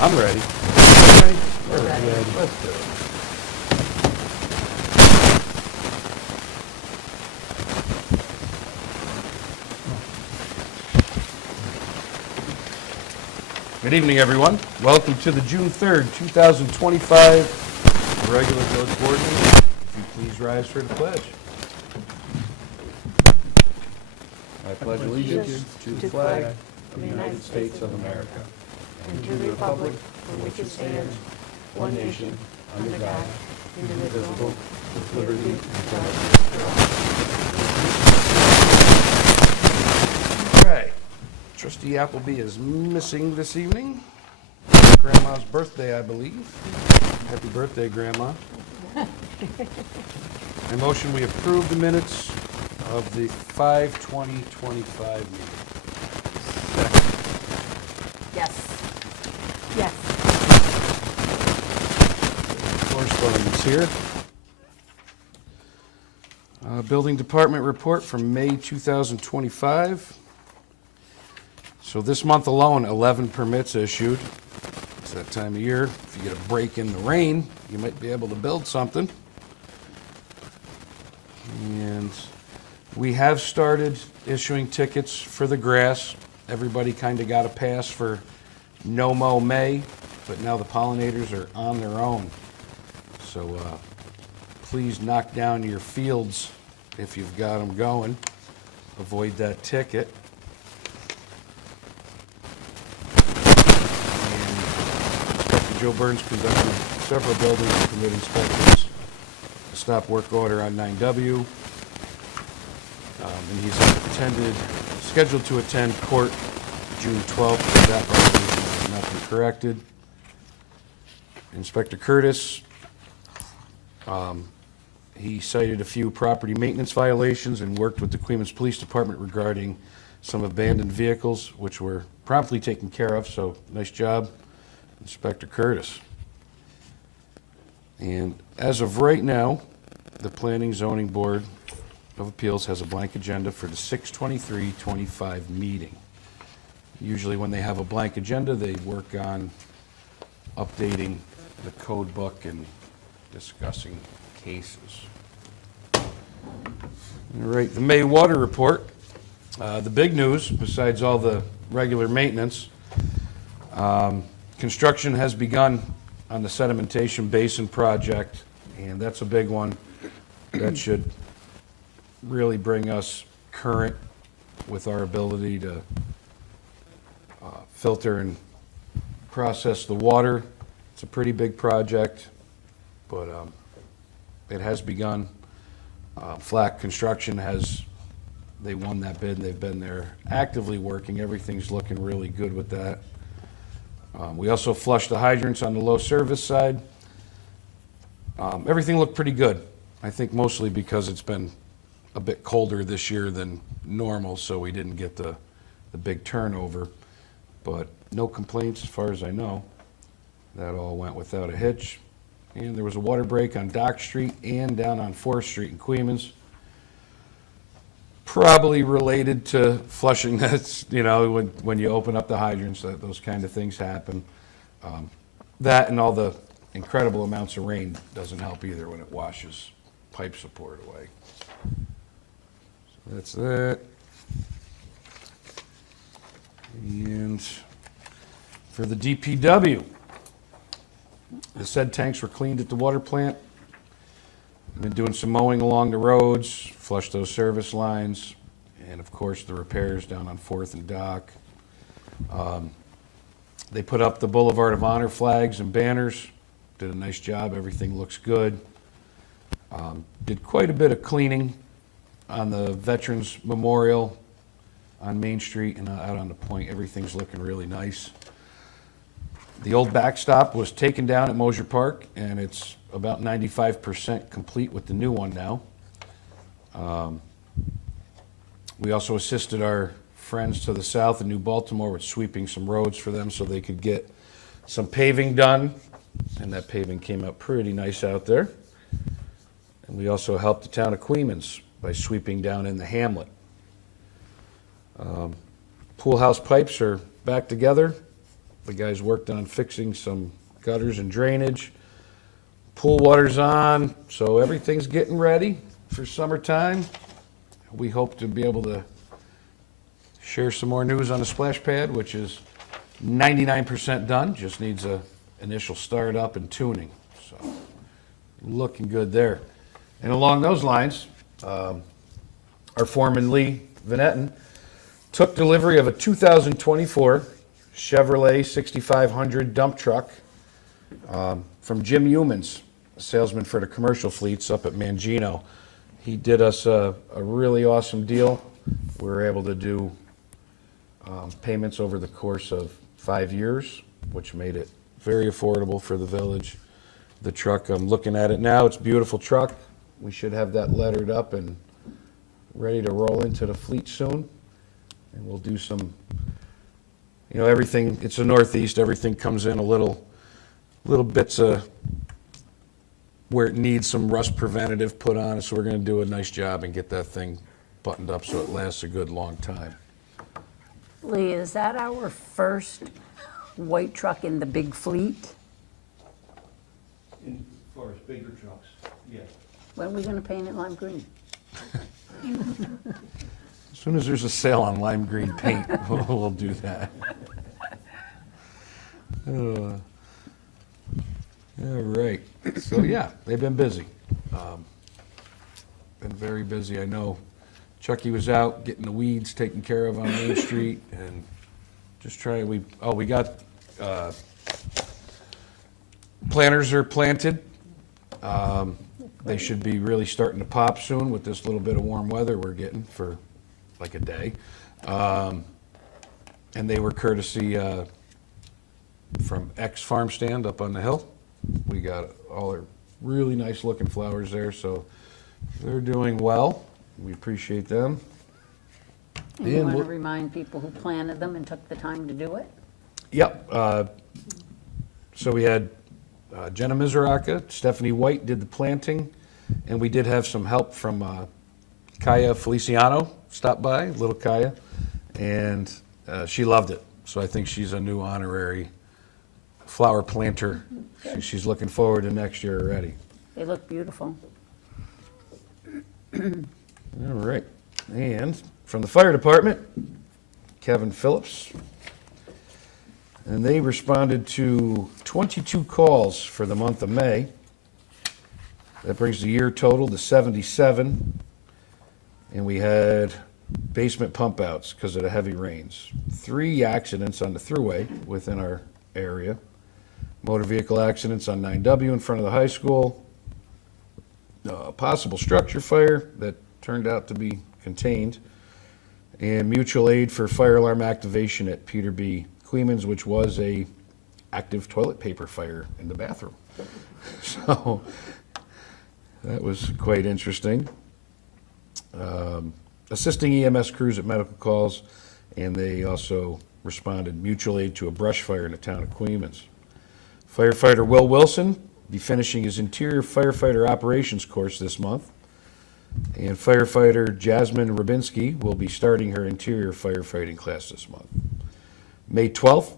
I'm ready. Ready? We're ready. Let's do it. Good evening, everyone. Welcome to the June 3rd, 2025 regular village board meeting. If you please rise for the pledge. I pledge allegiance to the flag of the United States of America and to the republic for which it stands, one nation, under God, indivisible, with liberty and justice for all. All right. Trustee Appleby is missing this evening. Grandma's birthday, I believe. Happy birthday, Grandma. I motion we approve the minutes of the 5/20/25 meeting. Yes. Yes. Correspondence here. Building Department report from May 2025. So this month alone, 11 permits issued. It's that time of year. If you get a break in the rain, you might be able to build something. And we have started issuing tickets for the grass. Everybody kind of got a pass for No Mow May, but now the pollinators are on their own. So please knock down your fields if you've got them going. Avoid that ticket. Joe Burns conducted several building permit inspections. A stop work order on 9W. And he's scheduled to attend court June 12th. That violation has not been corrected. Inspector Curtis, he cited a few property maintenance violations and worked with the Queens Police Department regarding some abandoned vehicles, which were promptly taken care of, so nice job, Inspector Curtis. And as of right now, the Planning Zoning Board of Appeals has a blank agenda for the 6/23/25 meeting. Usually when they have a blank agenda, they work on updating the code book and discussing cases. All right, the May water report. The big news, besides all the regular maintenance, construction has begun on the sedimentation basin project, and that's a big one. That should really bring us current with our ability to filter and process the water. It's a pretty big project, but it has begun. Flack Construction they won that bid, and they've been there actively working. Everything's looking really good with that. We also flushed the hydrants on the low service side. Everything looked pretty good. I think mostly because it's been a bit colder this year than normal, so we didn't get the big turnover. But no complaints as far as I know. That all went without a hitch. And there was a water break on Dock Street and down on 4th Street in Queens. Probably related to flushing. That's, when you open up the hydrants, those kind of things happen. That and all the incredible amounts of rain doesn't help either when it washes pipe support away. So that's that. And for the DPW, the said tanks were cleaned at the water plant. Been doing some mowing along the roads, flushed those service lines, and of course the repairs down on 4th and Dock. They put up the Boulevard of Honor flags and banners, did a nice job, everything looks good. Did quite a bit of cleaning on the Veterans Memorial on Main Street and out on the point. Everything's looking really nice. The old backstop was taken down at Mosier Park, and it's about 95% complete with the new one now. We also assisted our friends to the south in New Baltimore with sweeping some roads for them so they could get some paving done, and that paving came out pretty nice out there. And we also helped the town of Queens by sweeping down in the hamlet. Pool house pipes are back together. The guys worked on fixing some gutters and drainage. Pool water's on, so everything's getting ready for summertime. We hope to be able to share some more news on the splash pad, which is 99% done, just needs a initial startup and tuning. So, looking good there. And along those lines, our foreman Lee Vanetten took delivery of a 2024 Chevrolet 6500 dump truck from Jim Humans, a salesman for the commercial fleets up at Mangino. He did us a really awesome deal. We were able to do payments over the course of 5 years, which made it very affordable for the village. The truck, I'm looking at it now, it's a beautiful truck. We should have that lettered up and ready to roll into the fleet soon. And we'll do some, everything, it's the Northeast, everything comes in a little bits of where it needs some rust preventative put on it, so we're gonna do a nice job and get that thing buttoned up so it lasts a good long time. Lee, is that our first white truck in the big fleet? As far as bigger trucks, yeah. When are we gonna paint it lime green? As soon as there's a sale on lime green paint, we'll do that. All right, so yeah, they've been busy. Been very busy. I know Chucky was out getting the weeds taken care of on Main Street and just trying, we got, planters are planted. They should be really starting to pop soon with this little bit of warm weather we're getting for like a day. And they were courtesy from X Farm Stand up on the hill. We got all our really nice looking flowers there, so they're doing well. We appreciate them. And you And wanna we're- remind people who planted them and took the time to do it? Yep. So we had Jenna Mizuraka, Stephanie White did the planting, and we did have some help from Kaya Feliciano stop by, little Kaya, and she loved it. So I think she's a new honorary flower planter. She's looking forward to next year already. They look beautiful. All right. And from the fire department, Kevin Phillips. And they responded to 22 calls for the month of May. That brings the year total to 77. And we had basement pump outs because of the heavy rains. 3 accidents on the thruway within our area. Motor vehicle accidents on 9W in front of the high school. Possible structure fire that turned out to be contained. And mutual aid for fire alarm activation at Peter B. Queemans, which was a active toilet paper fire in the bathroom. So that was quite interesting. Assisting EMS crews at medical calls, and they also responded mutual aid to a brush fire in the town of Queemans. Firefighter Will Wilson be finishing his interior firefighter operations course this month. And firefighter Jasmine Rabinski will be starting her interior firefighting class this month. May 12th,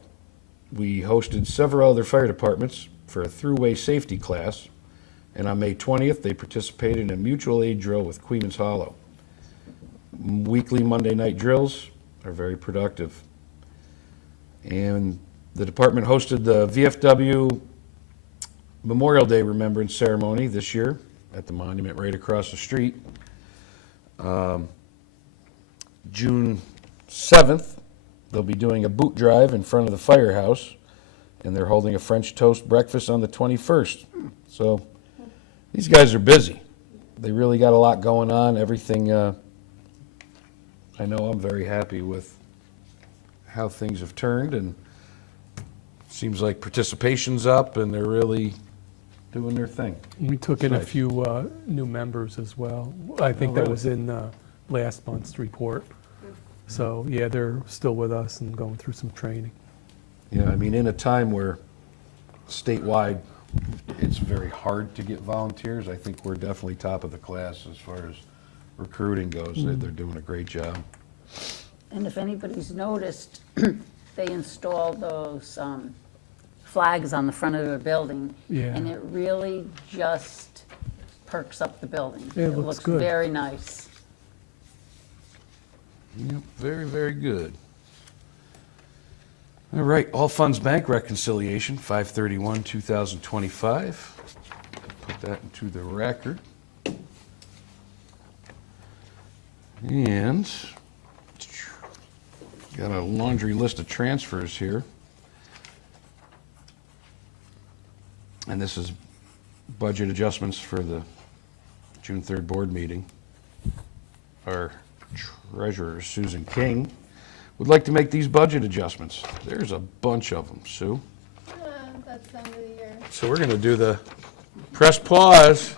we hosted several other fire departments for a throughway safety class. And on May 20th, they participated in a mutual aid drill with Queemans Hollow. Weekly Monday night drills are very productive. And the department hosted the VFW Memorial Day Remembrance Ceremony this year at the monument right across the street. June 7th, they'll be doing a boot drive in front of the firehouse, and they're holding a French toast breakfast on the 21st. So these guys are busy. They really got a lot going on. Everything, I know I'm very happy with how things have turned, and seems like participation's up, and they're really doing their thing. We took in a Nice. few new members as well. I think Oh, that really? was in last month's report. So, yeah, they're still with us and going through some training. Yeah, I mean, in a time where statewide, it's very hard to get volunteers, I think we're definitely top of the class as far as recruiting goes. They're doing a great job. And if anybody's noticed, they installed those flags on the front of the building. Yeah. And it really just perks up the building. Yeah, it looks good. Very nice. Yep, very, very good. All right, all funds bank reconciliation, 5/31/2025. Put that into the record. And got a laundry list of transfers here. And this is budget adjustments for the June 3rd board meeting. Our treasurer, Susan King, would like to make these budget adjustments. There's a bunch of them, Sue. That's the end of the year. So we're going to do the press pause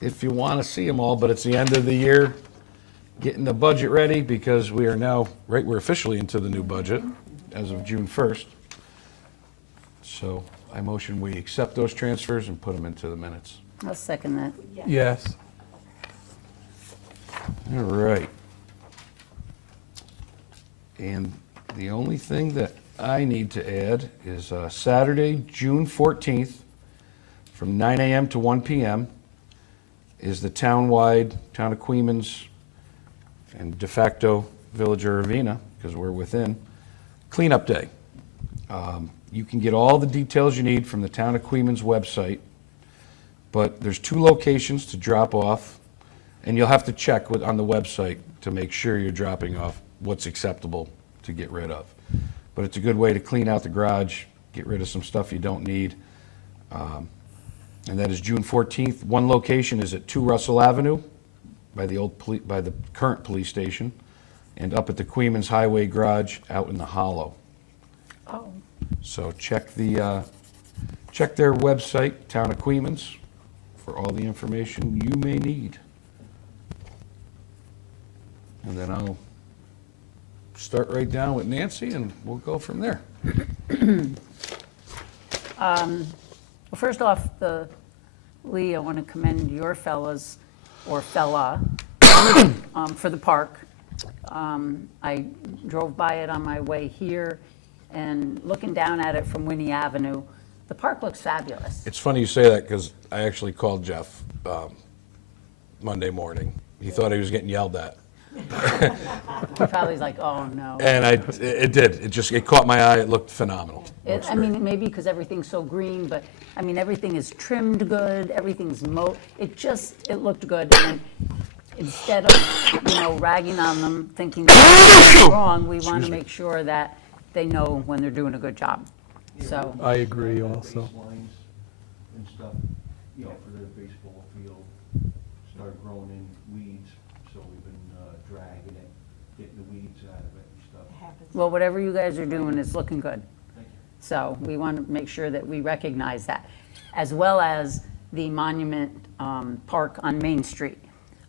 if you want to see them all, but it's the end of the year, getting the budget ready because we are now, right, we're officially into the new budget as of June 1st. So I motion we accept those transfers and put them into the minutes. I'll second that. Yes. All right. And the only thing that I need to add is Saturday, June 14th, from 9 a.m. to 1 p.m. is the town-wide, Town of Queens and de facto Village of Ravena, because we're within, cleanup day. You can get all the details you need from the Town of Queens website, but there's 2 locations to drop off, and you'll have to check on the website to make sure you're dropping off what's acceptable to get rid of. But it's a good way to clean out the garage, get rid of some stuff you don't need. And that is June 14th. One location is at 2 Russell Avenue by the current police station, and up at the Queens Highway Garage out in the Hollow. Oh, So check their website, Town of Queens, for all the information you may need. And then I'll start right down with Nancy, and we'll go from there. well, first off, Lee, I want to commend your fellas, or fella, for the park. I drove by it on my way here, and looking down at it from Winnie Avenue, the park looks fabulous. It's funny you say that, because I actually called Jeff Monday morning. He thought he was getting yelled at. He probably was like, oh, no. And it did. It caught my eye. It looked phenomenal. Looks I great. mean, maybe because everything's so green, but, I mean, everything is trimmed good, everything's it looked good. And instead of, ragging on them, thinking they're wrong, we want to make sure that they know when they're doing a good job. So, I agree also. Baselines and stuff, for the baseball field, start growing in weeds, so we've been dragging it, getting the weeds out of it and stuff. well, whatever you guys are doing is looking good. Thank you. So we want to make sure that we recognize that, as well as the Monument Park on Main Street.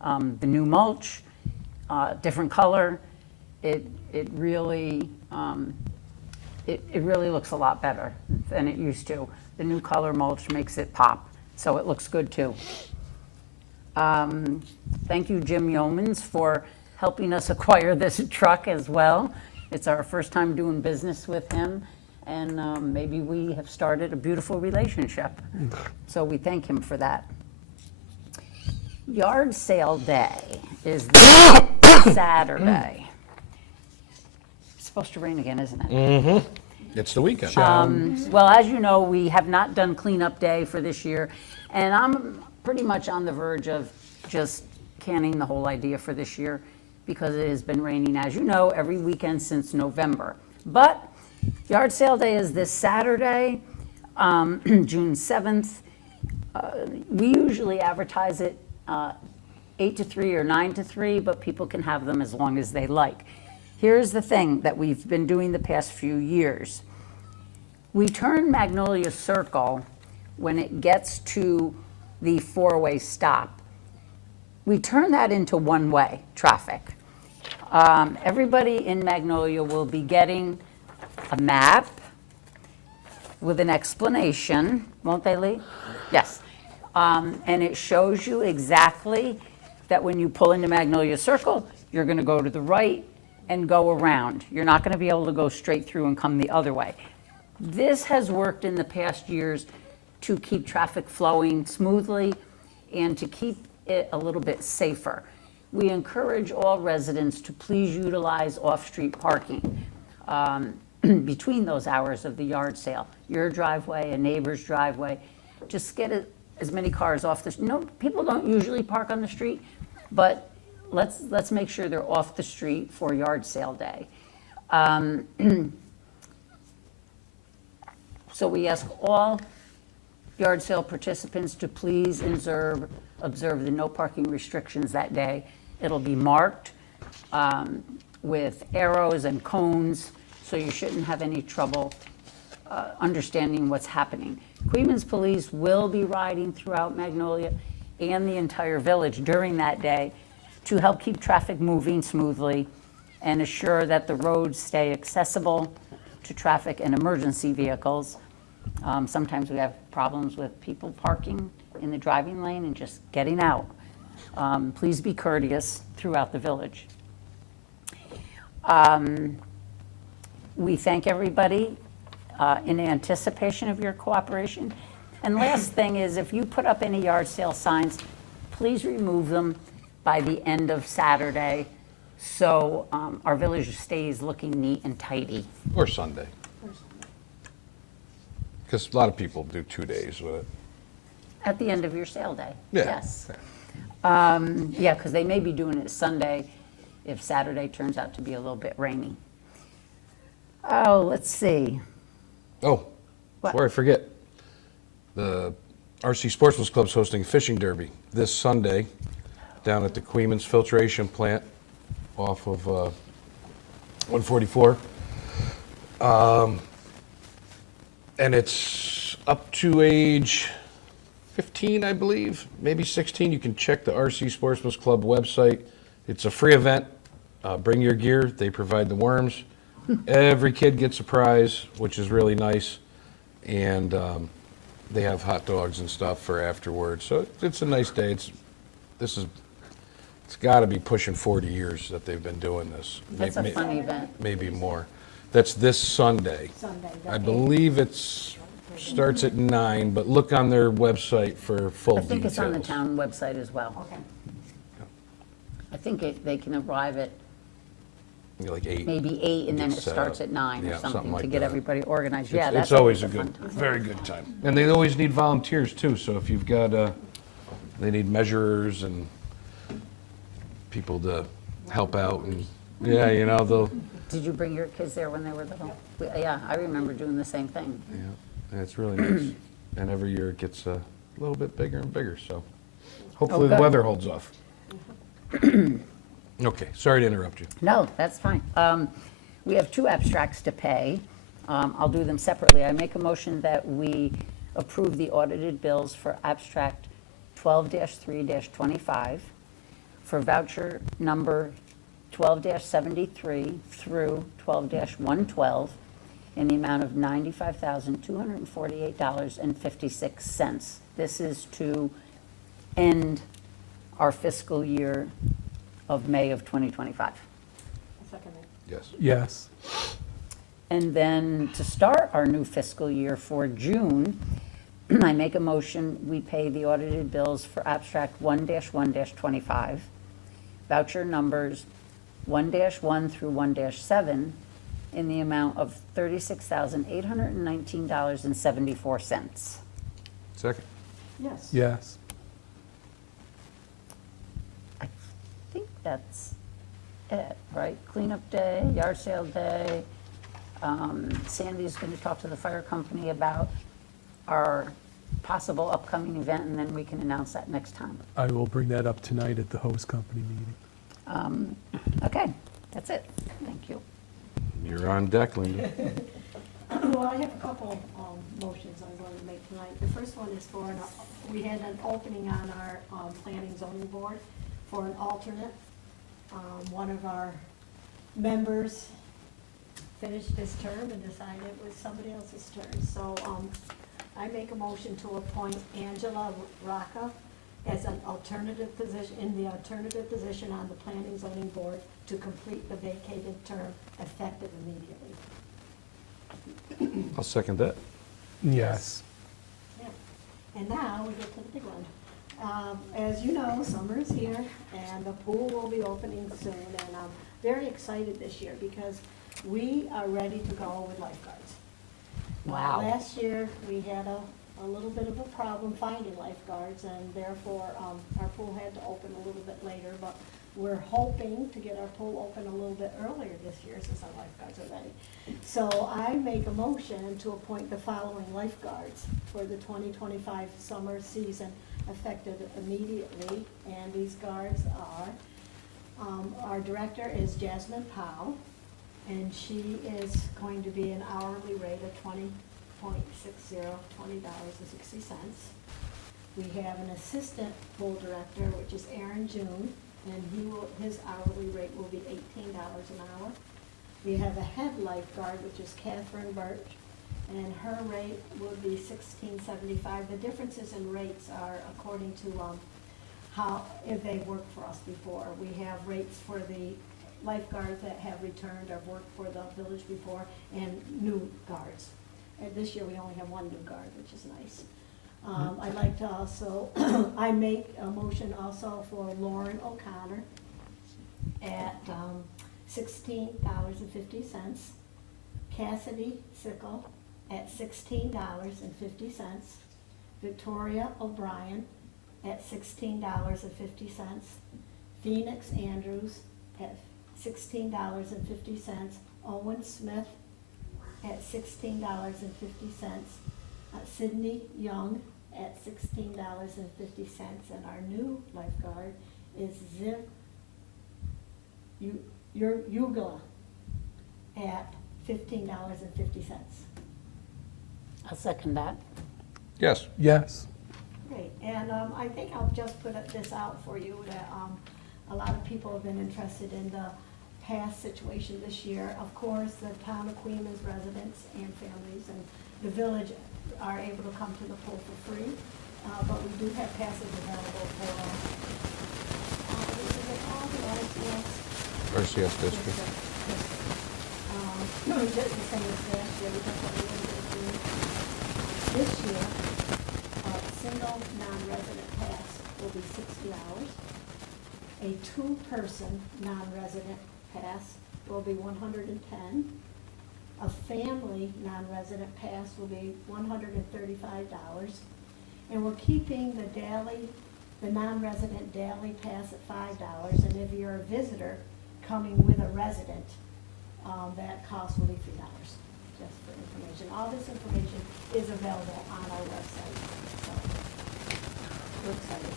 The new mulch, different color, it really looks a lot better than it used to. The new color mulch makes it pop, so it looks good too. Thank you, Jim Yeomans, for helping us acquire this truck as well. It's our first time doing business with him, and maybe we have started a beautiful relationship. So we thank him for that. Yard sale day is this Saturday. It's supposed to rain again, isn't it? It's the weekend. Well, as you know, we have not done cleanup day for this year, and I'm pretty much on the verge of just canning the whole idea for this year because it has been raining, as you know, every weekend since November. But yard sale day is this Saturday, June 7th. We usually advertise it 8 to 3 or 9 to 3, but people can have them as long as they like. Here's the thing that we've been doing the past few years. We turn Magnolia Circle when it gets to the 4-way stop. We turn that into one-way traffic. Everybody in Magnolia will be getting a map with an explanation, won't they, Lee? Yes. And it shows you exactly that when you pull into Magnolia Circle, you're going to go to the right, and go around. You're not going to be able to go straight through and come the other way. This has worked in the past years to keep traffic flowing smoothly and to keep it a little bit safer. We encourage all residents to please utilize off-street parking between those hours of the yard sale. Your driveway, a neighbor's driveway, just get as many cars off the, no, people don't usually park on the street, but let's make sure they're off the street for yard sale day. So we ask all yard sale participants to please observe the no parking restrictions that day. It'll be marked with arrows and cones, so you shouldn't have any trouble understanding what's happening. Queens Police will be riding throughout Magnolia and the entire village during that day to help keep traffic moving smoothly and assure that the roads stay accessible to traffic and emergency vehicles. Sometimes we have problems with people parking in the driving lane and just getting out. Please be courteous throughout the village. We thank everybody in anticipation of your cooperation. And last thing is, if you put up any yard sale signs, please remove them by the end of Saturday so our village stays looking neat and tidy. Or Sunday. Because a lot of people do 2 days with it. At the end of your sale day, Yeah. yes. Yeah, because they may be doing it Sunday if Saturday turns out to be a little bit rainy. Oh, let's see. Oh, What? before I forget, the RC Sportsman's Club's hosting a fishing derby this Sunday down at the Queens Filtration Plant off of 144. And it's up to age 15, I believe, maybe 16. You can check the RC Sportsman's Club website. It's a free event. Bring your gear. They provide the worms. Every kid gets a prize, which is really nice. And they have hot dogs and stuff for afterwards. So it's a nice day. It's got to be pushing 40 years that they've been doing this. That's a fun event. Maybe more. That's this Sunday. I believe starts at 9, but look on their website for full I details. think it's on the town website as well. Okay. I think they can arrive at Like 8. maybe 8 and then Get it set starts up. at 9 Yeah, or something like to get that. everybody organized. Yeah, It's that's always a fun good, time. very good time. And they always need volunteers too, so if you've got, they need measurers and people to help out and, yeah, they'll, Did you bring your kids there when they were little? Yeah, I remember doing the same thing. yeah, it's really nice. And every year it gets a little bit bigger and bigger, so hopefully the good. weather holds off. Okay, sorry to interrupt you. No, that's fine. We have 2 abstracts to pay. I'll do them separately. I make a motion that we approve the audited bills for abstract 12-3-25, for voucher number 12-73 through 12-112 in the amount of $95,248.56. This is to end our fiscal year of May of 2025. I'll second it. Yes. Yes. And then to start our new fiscal year for June, I make a motion, we pay the audited bills for abstract 1-1-25, voucher numbers 1-1 through 1-7 in the amount of $36,819.74. Second. Yes. Yes. I think that's it, right? Cleanup day, yard sale day. Sandy's going to talk to the fire company about our possible upcoming event, and then we can announce that next time. I will bring that up tonight at the host company meeting. Okay, that's it. Thank you. You're on deck, Linda. Well, I have a couple motions I'm going to make tonight. The first one is for, we had an opening on our planning zoning board for an alternate. One of our members finished his term and decided it was somebody else's turn. So I make a motion to appoint Angela Rocca as an alternative position, in the alternative position on the Planning Zoning Board to complete the vacated term effective immediately. I'll second that. Yes. Yeah. And now we get to the big one. As you know, summer is here, and the pool will be opening soon, and I'm very excited this year because we are ready to go with lifeguards. Wow. Last year, we had a little bit of a problem finding lifeguards, and therefore, our pool had to open a little bit later, but we're hoping to get our pool open a little bit earlier this year since our lifeguards are ready. So I make a motion to appoint the following lifeguards for the 2025 summer season effective immediately, and these guards are, our director is Jasmine Powell, and she is going to be an hourly rate of $20.60. We have an assistant pool director, which is Aaron June, and his hourly rate will be $18 an hour. We have a head lifeguard, which is Catherine Birch, and her rate will be $16.75. The differences in rates are according to, if they worked for us before. We have rates for the lifeguards that have returned or worked for the village before, and new guards. And this year, we only have one new guard, which is nice. I'd like to also, I make a motion also for Lauren O'Connor at $16.50. Cassidy Sickle at $16.50. Victoria O'Brien at $16.50. Phoenix Andrews at $16.50. Owen Smith at $16.50. Sydney Young at $16.50. And our new lifeguard is Ziv Ugla at $15.50. I'll second that. Yes. Yes. Great, and I think I'll just put this out for you, that a lot of people have been interested in the past situation this year. Of course, the town of Queens residents and families and the village are able to come to the pool for free, but we do have passes available for, is it all the RCS? RCS district. Just the same as last year, we just want to do. This year, a single non-resident pass will be $60. A two-person non-resident pass will be $110. A family non-resident pass will be $135. And we're keeping the non-resident daily pass at $5. And if you're a visitor coming with a resident, that cost will be $3, just for information. All this information is available on our website, so we're excited.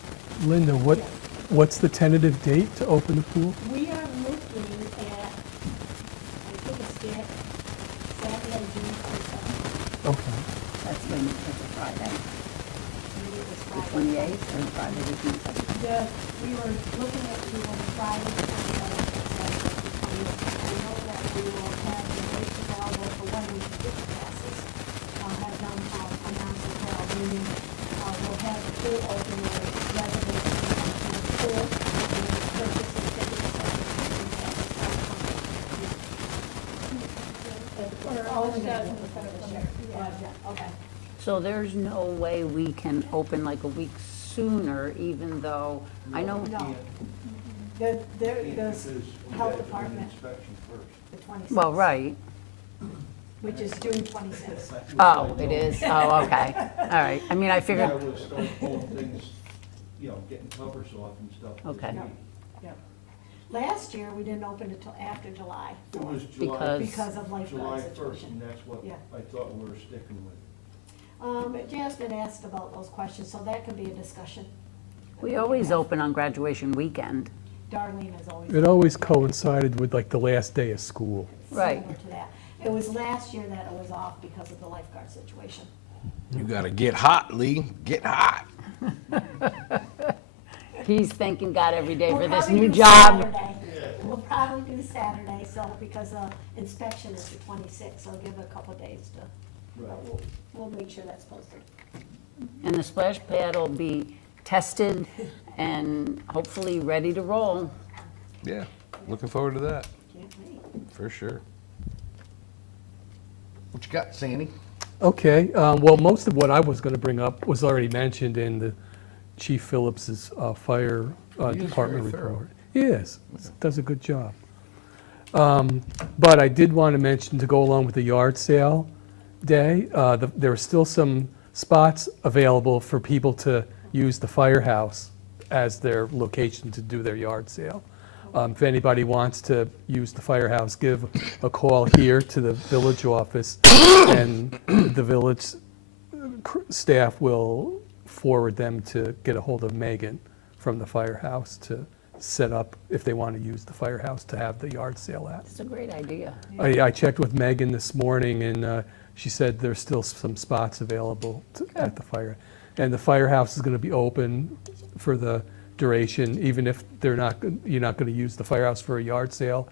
Linda, Yes. what's the tentative date to open the pool? We are looking at, I think it's Saturday, June 27th. Okay. That's a Friday. Maybe it was The Friday. 28th or Friday the 27th. We were looking at doing Friday, the 27th, Saturday, the 28th. I know that we will have the rates available for when we can get the passes. Have them announced at our meeting. We'll have the pool open where residents can come to the pool and purchase their tickets. We're only gonna do it for this year. Yeah, okay. So there's no way we can open like a week sooner, even though, I know, No. Can't The because we health gotta do the department, inspection first. the 26th. well, right. Which is June 26th. Oh, it is? Oh, okay. All right. I mean, I Yeah, figured, we'll start pulling things, getting covers off and stuff this Okay. week. Yep. Last year, we didn't open it till after July. It was Because- Because of lifeguard July 1st, situation. and that's what Yeah. I thought we were sticking with. Jasmine asked about those questions, so that could be a discussion. we always open on graduation weekend. Darlene is always. It always coincided with like the last day of school. Right. Similar to that. It was last year that it was off because of the lifeguard situation. You gotta get hot, Lee. Get hot. He's thanking God every day for We'll this probably new do job. Saturday. We'll probably do Saturday, so, because inspection is the 26th, so give it a couple days to, Right. we'll make sure that's posted. And the splash pad will be tested and hopefully ready to roll. Yeah, looking forward to that, Can't wait. for sure. What you got, Sandy? Okay, well, most of what I was going to bring up was already mentioned in the Chief Phillips's fire He is department very thorough. report. He is, does a good job. But I did want to mention, to go along with the yard sale day, there are still some spots available for people to use the firehouse as their location to do their yard sale. If anybody wants to use the firehouse, give a call here to the village office, and the village staff will forward them to get a hold of Megan from the firehouse to set up, if they want to use the firehouse, to have the yard sale at. It's a great idea. I checked with Megan this morning, and she said there's still some spots available at the fire. And the firehouse is going to be open for the duration, even if you're not going to use the firehouse for a yard sale.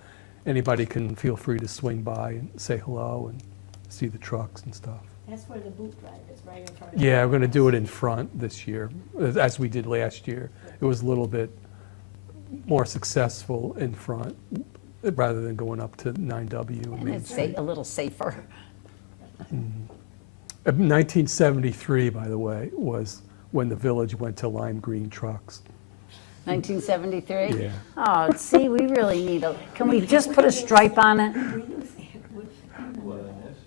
Anybody can feel free to swing by and say hello and see the trucks and stuff. That's where the boot drive is, right in front of the Yeah, we're going to do it in firehouse. front this year, as we did last year. It was a little bit more successful in front, rather than going up to 9W and And Main it's Street. a little safer. 1973, by the way, was when the village went to lime green trucks. 1973? Yeah. Oh, see, we really need can we just put a stripe on it?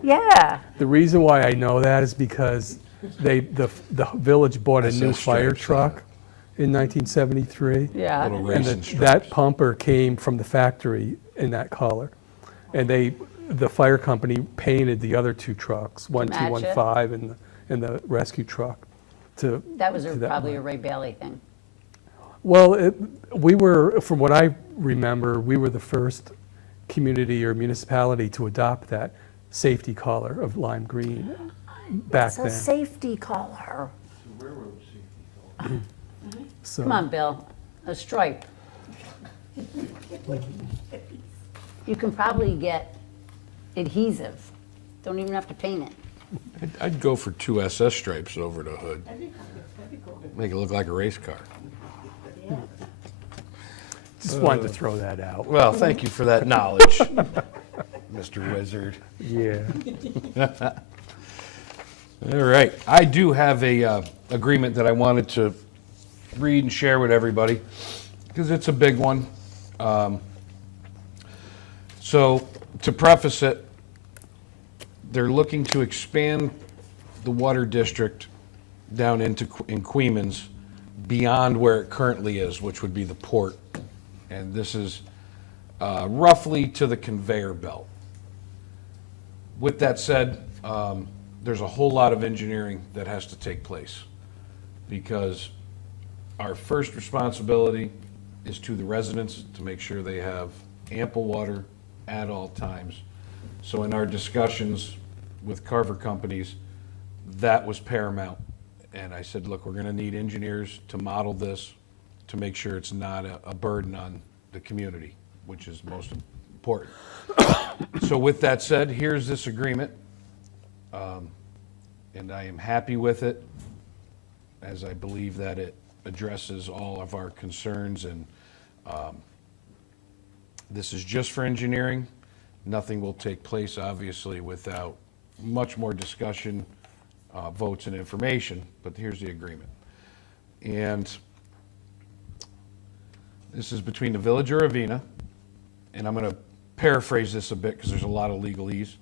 Yeah. The reason why I know that is because the village bought a new SS fire stripes, truck in 1973. Yeah. Little And racing that stripes. pumper came from the factory in that color. And the fire company painted the other two trucks, match it? 1215 and the rescue truck, to. That was to that probably one. a Ray Bailey thing. Well, we were, from what I remember, we were the first community or municipality to adopt that safety color of lime green back It's a then. safety color. It's a railroad safety color. So- Come on, Bill, a stripe. You can probably get adhesive. Don't even have to paint it. I'd go for 2 SS stripes over the hood, That'd be cool. make it look like a race car. Yeah. Just wanted to throw that out. Well, thank you for that knowledge, Mr. Wizard. Yeah. All right, I do have a agreement that I wanted to read and share with everybody, because it's a big one. So, to preface it, they're looking to expand the water district down in Queens beyond where it currently is, which would be the port. And this is roughly to the conveyor belt. With that said, there's a whole lot of engineering that has to take place, because our first responsibility is to the residents to make sure they have ample water at all times. So in our discussions with Carver Companies, that was paramount. And I said, look, we're gonna need engineers to model this, to make sure it's not a burden on the community, which is most important. So with that said, here's this agreement. And I am happy with it, as I believe that it addresses all of our concerns, and this is just for engineering. Nothing will take place, obviously, without much more discussion, votes, and information, but here's the agreement. And this is between the Village of Ravena, and I'm going to paraphrase this a bit because there's a lot of legalese,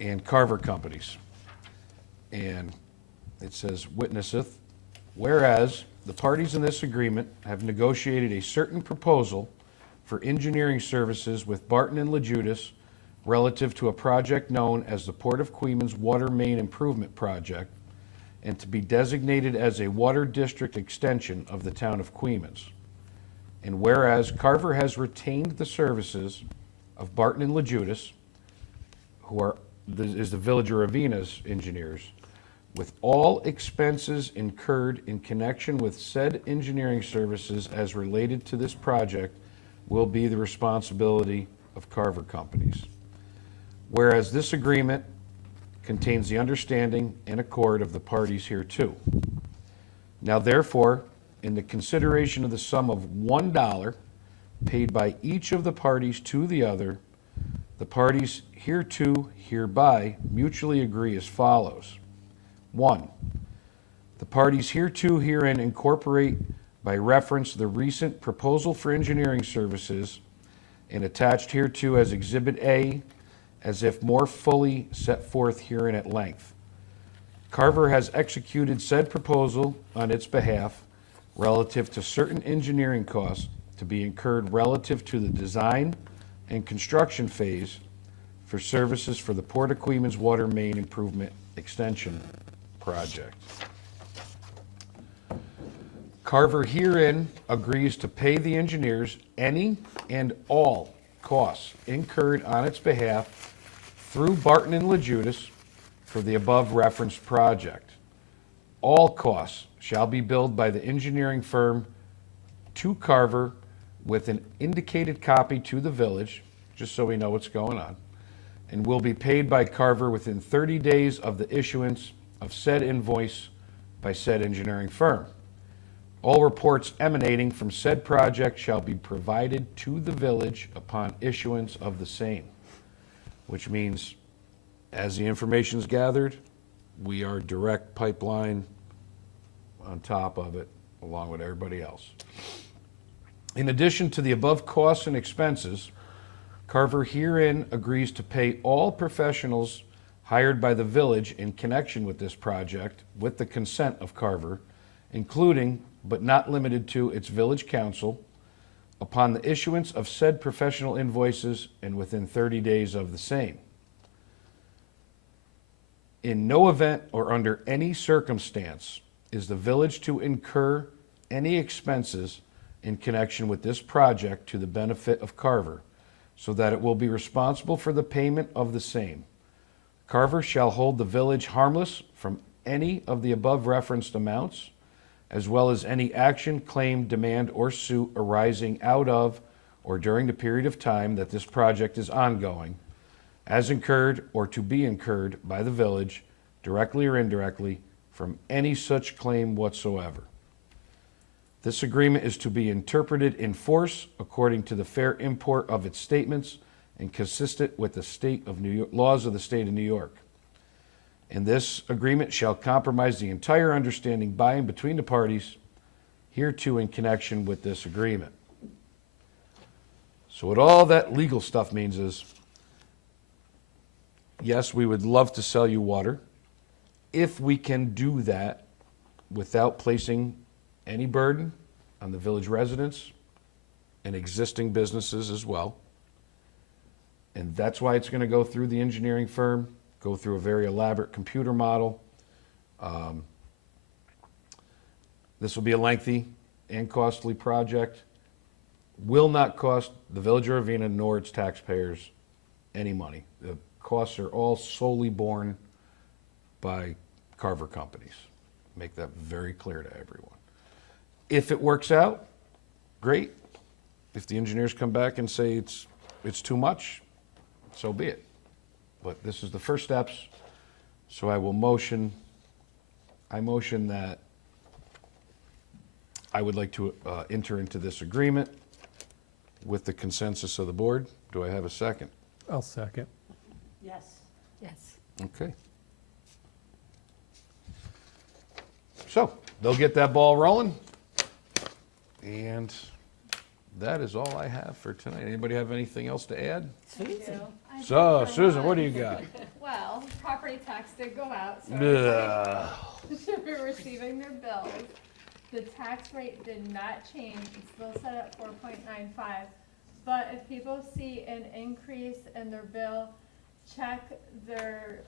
and Carver Companies. And it says, witnesseth, whereas the parties in this agreement have negotiated a certain proposal for engineering services with Barton and LaJudas relative to a project known as the Port of Queens Water Main Improvement Project, and to be designated as a water district extension of the town of Queens. And whereas Carver has retained the services of Barton and LaJudas, who is the Village of Ravena's engineers, with all expenses incurred in connection with said engineering services as related to this project will be the responsibility of Carver Companies. Whereas this agreement contains the understanding and accord of the parties hereto. Now therefore, in the consideration of the sum of $1 paid by each of the parties to the other, the parties hereto hereby mutually agree as follows. 1. The parties hereto herein incorporate by reference the recent proposal for engineering services and attached hereto as Exhibit A, as if more fully set forth herein at length. Carver has executed said proposal on its behalf relative to certain engineering costs to be incurred relative to the design and construction phase for services for the Port of Queens Water Main Improvement Extension Project. Carver herein agrees to pay the engineers any and all costs incurred on its behalf through Barton and LaJudas for the above referenced project. All costs shall be billed by the engineering firm to Carver with an indicated copy to the village, just so we know what's going on, and will be paid by Carver within 30 days of the issuance of said invoice by said engineering firm. All reports emanating from said project shall be provided to the village upon issuance of the same, which means as the information is gathered, we are direct pipeline on top of it, along with everybody else. In addition to the above costs and expenses, Carver herein agrees to pay all professionals hired by the village in connection with this project with the consent of Carver, including but not limited to its village council, upon the issuance of said professional invoices and within 30 days of the same. In no event or under any circumstance is the village to incur any expenses in connection with this project to the benefit of Carver, so that it will be responsible for the payment of the same. Carver shall hold the village harmless from any of the above referenced amounts, as well as any action, claim, demand, or suit arising out of or during the period of time that this project is ongoing, as incurred or to be incurred by the village, directly or indirectly, from any such claim whatsoever. This agreement is to be interpreted in force according to the fair import of its statements and consistent with the state of New York, laws of the state of New York. And this agreement shall compromise the entire understanding by and between the parties hereto in connection with this agreement. So what all that legal stuff means is, yes, we would love to sell you water if we can do that without placing any burden on the village residents and existing businesses as well. And that's why it's going to go through the engineering firm, go through a very elaborate computer model. This will be a lengthy and costly project. Will not cost the village of Ravena nor its taxpayers any money. The costs are all solely borne by Carver companies. Make that very clear to everyone. If it works out, great. If the engineers come back and say it's too much, so be it. But this is the first steps, so I motion that I would like to enter into this agreement with the consensus of the board. Do I have a second? I'll second. Yes. Yes. Okay. So, they'll get that ball rolling. And that is all I have for tonight. Anybody have anything else to add? Susan. So, Susan, what do you got? Well, property tax did go out, so Ugh. everybody should be receiving their bills. The tax rate did not change, it's still set at 4.95. But if people see an increase in their bill, check their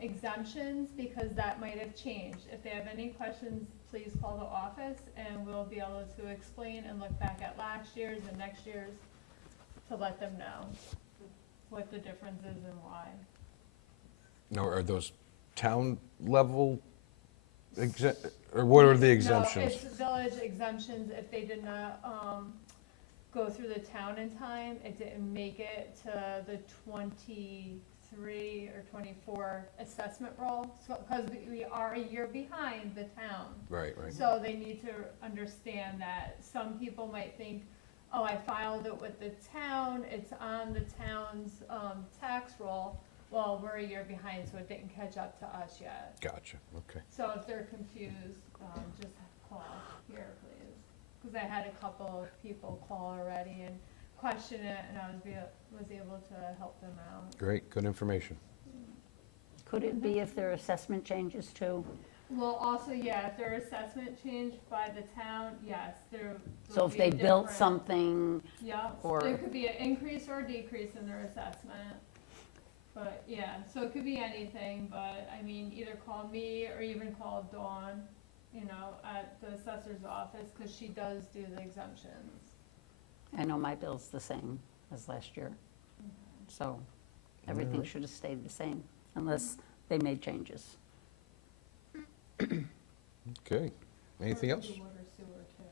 exemptions, because that might have changed. If they have any questions, please call the office and we'll be able to explain and look back at last year's and next year's to let them know what the difference is and why. Now, are those town level, or what are the No, exemptions? it's village exemptions. If they did not go through the town in time, it didn't make it to the 23 23 or 24 assessment roll, so, because we are a year behind the town. Right, right. So they need to understand that some people might think, oh, I filed it with the town, it's on the town's, tax roll. Well, we're a year behind, so it didn't catch up to us yet. Gotcha, okay. So if they're confused, just call here, please. Because I had a couple of people call already and question it, and I was able to help them out. Great, good information. Could it be if their assessment changes too? Well, also, yeah, if their assessment changed by the town, yes, there So would if be a they built different- something, Yeah, or- there could be an increase or a decrease in their assessment. But, yeah, so it could be anything, but, I mean, either call me or even call Dawn, you know, at the assessor's office, because she does do the exemptions. I know my bill's the same as last year. So everything should have stayed the same unless they made changes. Okay, anything Or else? do water sewer too.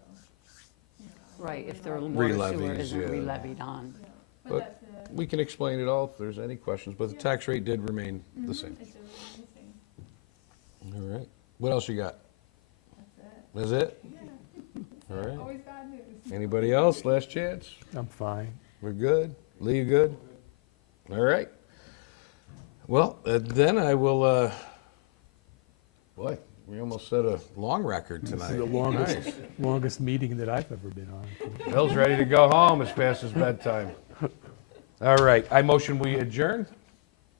You know, Right, if their re-levy. water sewer Re-levies, isn't yeah. re-levied on. Yeah, But But that's it. We can explain it all if there's any questions, but the tax rate did remain the same. It's a missing. All right. What else you got? That's it. Is it? Yeah. All right. Always got news. Anybody else? Last chance? I'm fine. We're good? Lee, you good? All right. Well, then I will, boy, we almost set a long record This is tonight. the longest, Nice. longest meeting that I've ever been on. Bill's ready to go home. It's past his bedtime. All right. I motion we adjourn.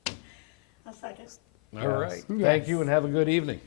A second. All right. Yes. Thank you and have a good evening.